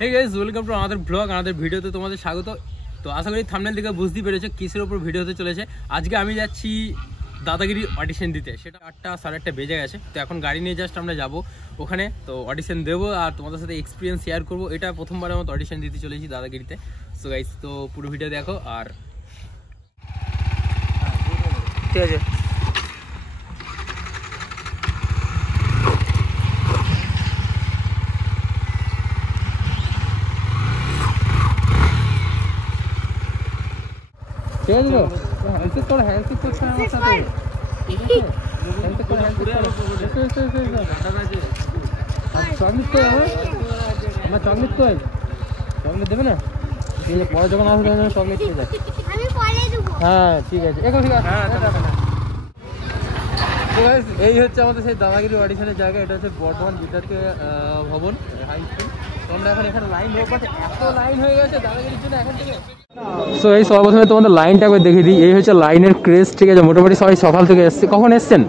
Hey guys, welcome to another vlog, another video তে তোমাদের স্বাগত। তো আশা করি থাম্বনেল থেকে বুঝতেই পেরেছো কিসের উপর ভিডিও হতে চলেছে। আজকে আমি যাচ্ছি দাদাগিরি অডিশন দিতে। সেটা 8টা 8:30 বেজে গেছে। তো এখন গাড়ি নিয়ে জাস্ট আমরা যাব ওখানে, তো অডিশন দেবো আর তোমাদের সাথে এক্সপিরিয়েন্স শেয়ার করব। এটা প্রথমবারের মতো অডিশন দিতে চলেছি দাদাগিরিতে। সো গাইস, তো পুরো ভিডিও দেখো। আর ঠিক আছে, ঠিক আছে। তো হ্যান্ডশেক করো, হ্যান্ডশেক করছে আমার সাথে, ঠিক আছে? হ্যান্ডশেক করো, হ্যান্ডশেক করো। চকলেট কই আমার চকলেট কই? চকলেট দেবে না? ঠিক আছে, পরে যখন আসবে তখন চকলেট খেয়ে যাবে। আমি পরে দেবো। হ্যাঁ ঠিক আছে, ঠিক আছে। হ্যাঁ তো গাইস, এই হচ্ছে আমাদের সেই দাদাগিরি অডিশনের জায়গা। এটা হচ্ছে বর্ধমান বিদ্যার্থী ভবন হাই স্কুল। তো আমরা এখন এখানে লাইন হয়ে গেছে, এত লাইন হয়ে গেছে দাদাগিরির জন্য এখন থেকে। সো এই সর্বপ্রথমে তোমাদের লাইনটা একবার দেখিয়ে দিই। এই হচ্ছে লাইনের ক্রেজ, ঠিক আছে? মোটামুটি সবাই সকাল থেকে এসছে। কখন এসছেন?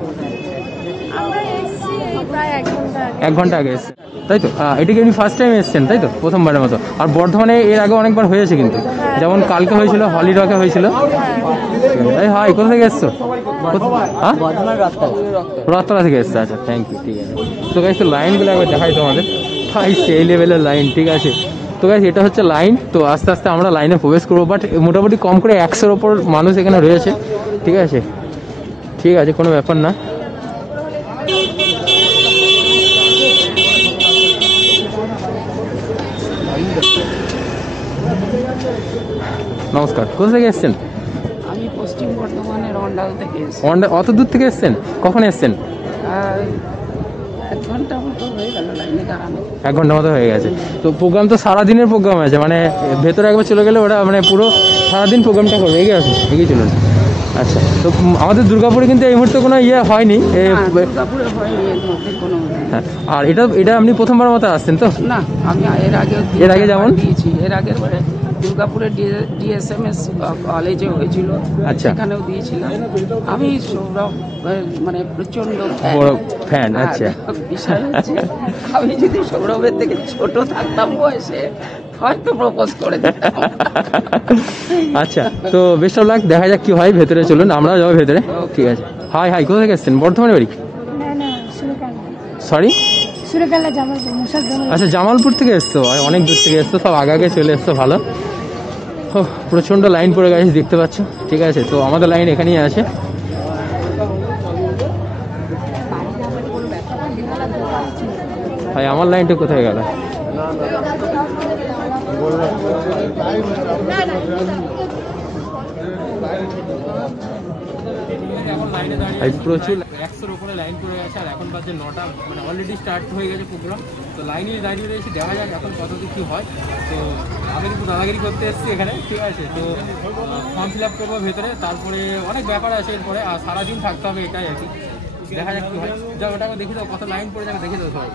এক ঘন্টা আগে এসছে, তাই তো? এটা কি আপনি ফার্স্ট টাইম এসছেন, তাই তো? প্রথমবারের মতো। আর বর্ধমানে এর আগে অনেকবার হয়েছে কিন্তু, যেমন কালকে হয়েছিল, হলি রকে হয়েছিল। এই হাই, কোথা থেকে এসছো? হ্যাঁ, রথতলা থেকে এসছে। আচ্ছা, থ্যাংক ইউ, ঠিক আছে। তো গাইস, তো লাইনগুলো একবার দেখাই তোমাদের। ভাই সেই লেভেলের লাইন, ঠিক আছে? তো গাইস, এটা হচ্ছে লাইন। তো আস্তে আস্তে আমরা লাইনে প্রবেশ করবো, বাট মোটামুটি কম করে 100-র ওপর মানুষ এখানে রয়েছে, ঠিক আছে? ঠিক আছে, কোনো ব্যাপার না। নমস্কার, কোথা থেকে এসছেন? আমি পশ্চিম বর্ধমানের অন্ডাল থেকে এসেছি। অত দূর থেকে এসছেন? কখন এসছেন? 1 ঘন্টা মতো হয়ে গেল লাইনে দাঁড়ানো। 1 ঘন্টা মতো হয়ে গেছে। তো প্রোগ্রাম তো সারাদিনের প্রোগ্রাম আছে, মানে ভেতরে একবার চলে গেলে ওরা মানে পুরো সারাদিন প্রোগ্রামটা করবে। এগিয়ে আসুন, এগিয়ে চলুন। আচ্ছা, তো আমাদের দুর্গাপুরে কিন্তু এই মুহূর্তে কোনো ইয়ে হয়নি। দুর্গাপুরে হয়নি এর মধ্যে কোনো। হ্যাঁ, আর এটা আপনি প্রথমবার মতো আসছেন তো? না, আমি এর আগে যেমন দিয়েছি। এর আগের বারে দুর্গাপুরে ডিএসএমএস কলেজে হয়েছিল, সেখানেও দিয়েছিলাম। আমি সৌরভ মানে প্রচন্ড বড় ফ্যান। আচ্ছা, বিষয় হচ্ছে আমি যদি সৌরভের থেকে ছোট থাকতাম বয়সে হয়তো প্রপোজ করে দিতাম। আচ্ছা, তো বেস্ট অফ লাক। দেখা যাক কি হয়। ভেতরে চলুন, আমরা যাবো ভেতরে, ঠিক আছে? হাই হাই, কোথা থেকে এসছেন? বর্ধমানে বাড়ি? সরি, আচ্ছা, জামালপুর থেকে এসছো? অনেক দূর থেকে এসছো, সব আগে চলে এসছো, ভালো। প্রচণ্ড লাইন পড়ে গেছে, দেখতে পাচ্ছ, ঠিক আছে? তো আমাদের লাইন এখানেই আছে। ভাই, আমার লাইনটা কোথায় গেল? প্রচুর 100-র উপরে লাইন পড়ে গেছে। আর এখন বাজে 9টা, মানে অলরেডি স্টার্ট হয়ে গেছে প্রোগ্রাম। তো লাইনে দাঁড়িয়ে রয়েছে, দেখা যাক এখন কত কি হয়। তো আমি কিন্তু দাদাগিরি করতে এসেছি এখানে, ঠিক আছে? তো ফর্ম ফিল আপ করবো ভেতরে, তারপরে অনেক ব্যাপার আছে এরপরে। আর সারাদিন থাকতে হবে, এটাই আর কি। দেখা যাক কি হয়। যা ওটা দেখে দাও, কত লাইন পড়ে যাবে দেখে দাও সবাই।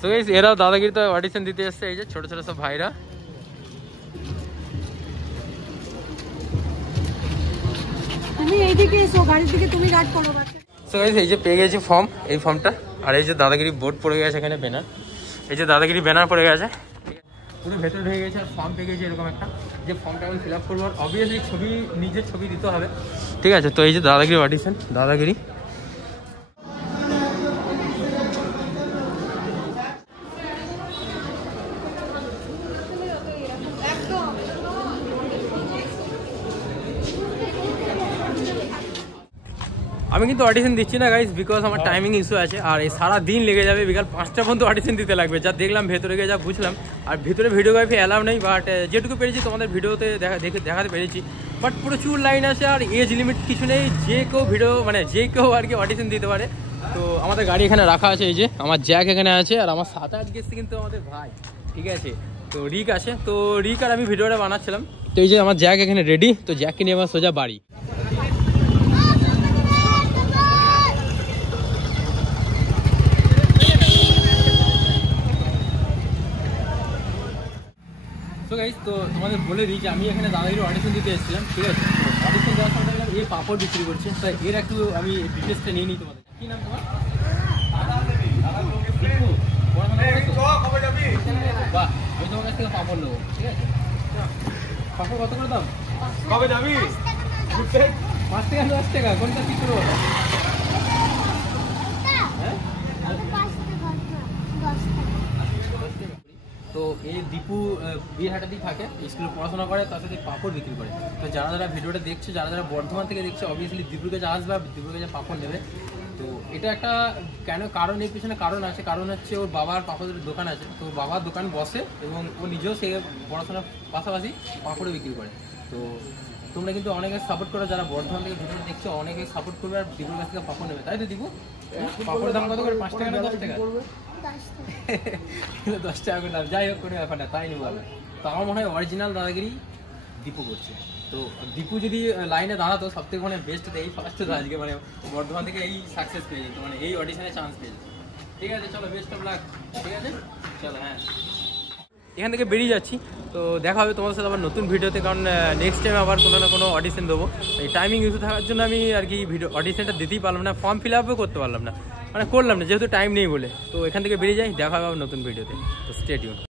সো গাইস, এরাও দাদাগিরিতে অডিশন দিতে এসছে। এই যে ছোট ছোট সব ভাইরা। তুমি এইদিকে এসো, গাড়ির দিকে তুমি গার্ড করো। সো গাইস, এই যে পেয়ে গেছি ফর্ম, এই ফর্মটা। আর এই যে দাদাগিরি বোর্ড পড়ে গেছে এখানে, ব্যানার। এই যে দাদাগিরি ব্যানার পড়ে গেছে, পুরো ভেতরে ঢুকে গেছে। আর ফর্ম পেয়ে গেছে এরকম একটা, যে ফর্মটা আমি ফিল আপ করবো। আর অবভিয়াসলি নিজের ছবি দিতে হবে, ঠিক আছে? তো এই যে দাদাগিরি অডিশন, দাদাগিরি। আমি কিন্তু অডিশন দিচ্ছি না গাইস, বিকজ আমার টাইমিং ইস্যু আছে। আর এই সারা দিন লেগে যাবে, বিকাল 5টা পর্যন্ত অডিশন দিতে লাগবে, যা দেখলাম ভেতরে গিয়ে, যা বুঝলাম। আর ভেতরে ভিডিওগ্রাফি অ্যালাউ নেই, বাট যেটুকু পেরেছি তোমাদের ভিডিওতে দেখাতে পেরেছি। বাট প্রচুর লাইন আছে, আর এজ লিমিট কিছু নেই। যে কেউ ভিডিও, মানে যে কেউ আর কি অডিশন দিতে পারে। তো আমাদের গাড়ি এখানে রাখা আছে, এই যে আমার জ্যাক এখানে আছে। আর আমার সাথে আজকে এসছে কিন্তু আমাদের ভাই, ঠিক আছে? তো রিক আছে। তো রিক আর আমি ভিডিওটা বানাচ্ছিলাম। তো এই যে আমার জ্যাক এখানে রেডি। তো জ্যাককে নিয়ে আমার সোজা বাড়ি। তো গাইস, তো তোমাদের বলে দিই যে আমি এখানে দাদাগিরি অডিশন দিতে এসেছিলাম, ঠিক আছে? অডিশন দেওয়ার সময় দেখলাম এই পাপড় বিক্রি করছে, তাই এর একটু আমি ডিটেলসটা নিয়ে নিই তোমাদের। কী নাম তোমার? দীপু, পড়াশোনা করো তো? বাহ, আমি তোমার কাছ থেকে পাপড় নেবো, ঠিক আছে? পাপড় কত করে দাম? কবে যাবি? 5 টাকা 10 টাকা, কোনটা ঠিক করবো? হ্যাঁ, তো এই দীপু বিয়েহাটাতেই থাকে, স্কুলে পড়াশোনা করে, তার সাথে পাপড় বিক্রি করে। তো যারা যারা ভিডিওটা দেখছে, যারা যারা বর্ধমান থেকে দেখছে, অবভিয়াসলি দীপুর কাছে আসবে, দীপুর কাছে পাপড় নেবে। তো এটা একটা কেন কারণ, এর পিছনে কারণ আছে। কারণ হচ্ছে ওর বাবার পাপড়ের দোকান আছে, তো বাবার দোকান বসে এবং ও নিজেও সে পড়াশোনার পাশাপাশি পাপড়ও বিক্রি করে। তো তোমরা কিন্তু অনেকে সাপোর্ট করো, যারা বর্ধমান থেকে ভিডিও দেখছো অনেকে সাপোর্ট করবে আর দীপুর কাছ থেকে পাপড় নেবে, তাই তো দীপু? পাপড়ের দাম কত করে? 5 টাকা না 10 টাকা? 10 টাকা করে দাম। যাই হোক, কোনো ব্যাপার না, তাই নেবো আমি। তো আমার মনে হয় অরিজিনাল দাদাগিরি দীপু করছে। তো দীপু যদি লাইনে দাঁড়াতো, সব থেকে মানে বেস্ট, এই ফার্স্ট হতো আজকে, মানে বর্ধমান থেকে এই সাকসেস পেয়ে যেত, মানে এই অডিশনে চান্স পেয়ে যেত। ঠিক আছে, চলো, বেস্ট অফ লাক। ঠিক আছে, চলো। হ্যাঁ, এখান থেকে বেরিয়ে যাচ্ছি, তো দেখা হবে তোমাদের সাথে আবার নতুন ভিডিওতে, কারণ নেক্সট টাইম আবার কোনো না কোনো অডিশন দেবো। এই টাইমিং ইস্যু থাকার জন্য আমি আর কি ভিডিও অডিশনটা দিতেই পারলাম না, ফর্ম ফিল আপও করতে পারলাম না, মানে করলাম না যেহেতু টাইম নেই বলে। তো এখান থেকে বেরিয়ে যাই, দেখা হবে আবার নতুন ভিডিওতে, তো স্টে টিউন।